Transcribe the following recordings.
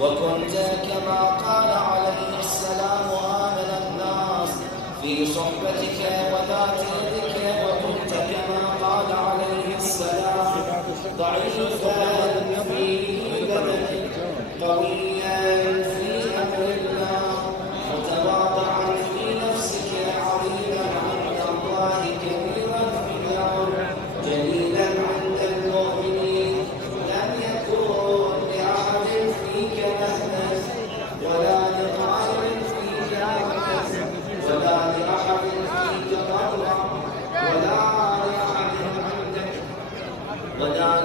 وكنت كما قال عليه السلام آمن الناس في صحبتك وذات يدك، وكنت كما قال عليه السلام ضعيفا في بدنك قويا في أمر الله متواضعا في نفسك عظيما عند الله كبيرا في الأمر جليلا عند المؤمنين لم يكن لأحد فيك مهنة ولا لطائر فيك مركز ولا لأحد فيك ضرع ولا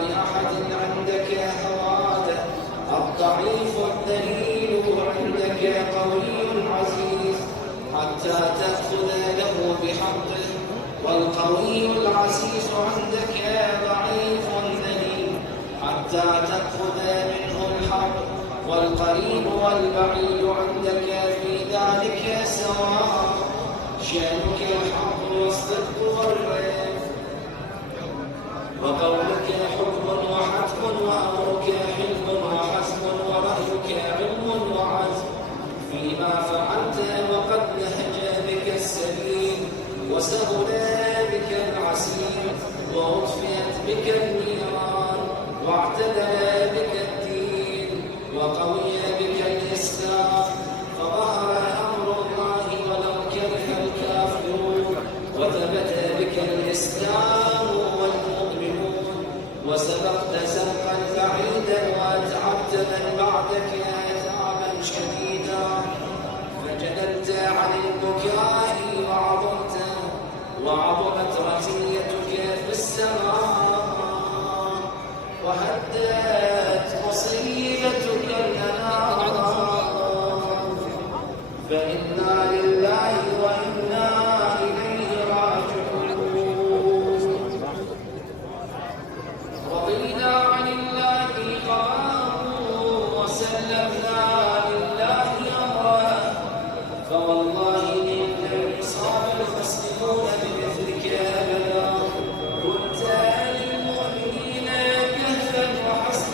لأحد عندك هواد. الضعيف الذليل عندك قوي عزيز حتى تأخذ له بحقه، والقوي العزيز عندك ضعيف ذليل حتى تأخذ منه الحق، والقريب والبعيد عندك في ذلك سواء، شأنك الحق والصدق والرفق، وقولك حكم وحتم، وأمرك حلم وحزم، ورأيك علم وعزم فيما فعلت، وقد نهج بك السبيل وسهل بك العسير، وأطفئت بك النيران واعتدل بك الدين، وقوي بك الإسلام، فظهر أمر الله ولو كره الكافرون، وثبت بك الإسلام والمؤمنون، وسبقت سبقا بعيدا وأتعبت من بعدك تعبا شديدا، فجللت عن البكاء وعظمت رزيتك في السماء، وهدت مصيبتك الأنام، فإنا لله وإنا إليه راجعون. رضينا عن الله قضاءه وسلمنا لله أمره، فوالله إن صاب المسلمون بمثلك أبدا، كنت للمؤمنين كهفا وحسنا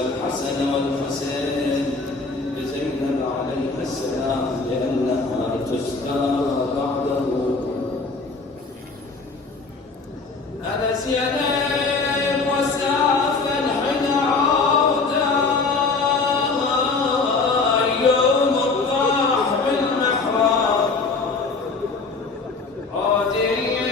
الحسن والحسين بزينب عليه السلام لأنها تسقى بعده. أنا زينب وسافا حين عودا يوم الطرح بالمحراب عودي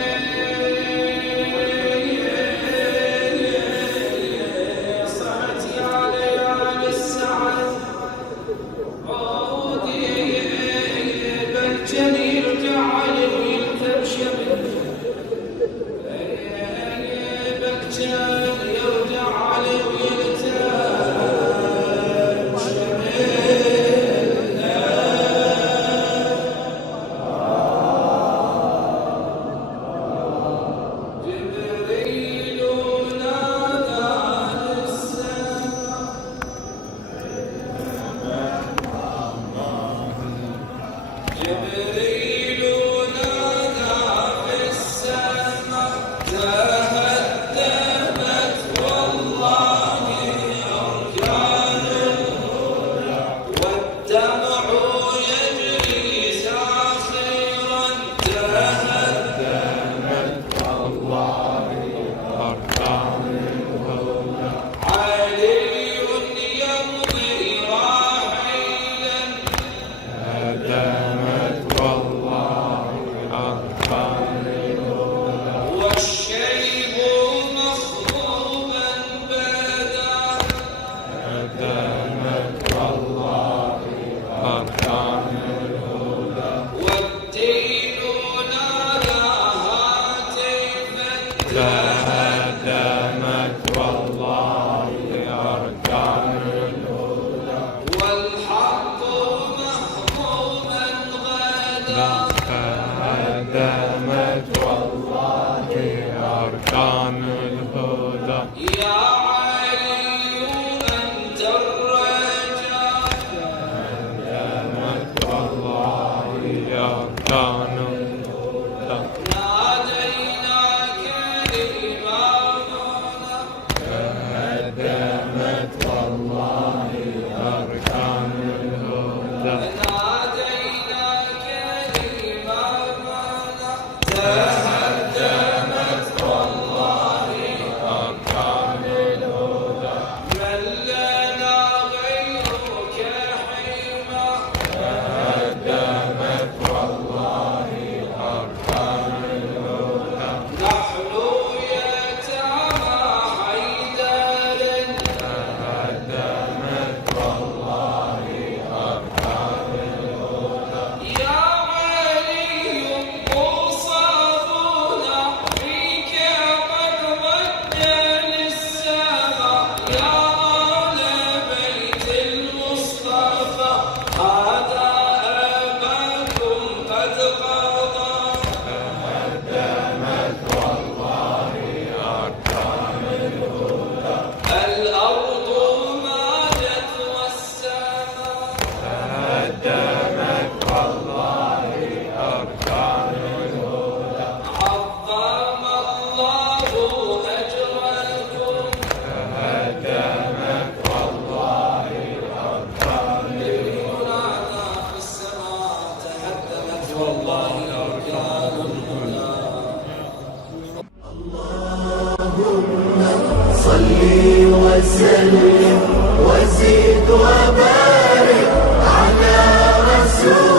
صلي وسلم وزد وبارك على رسول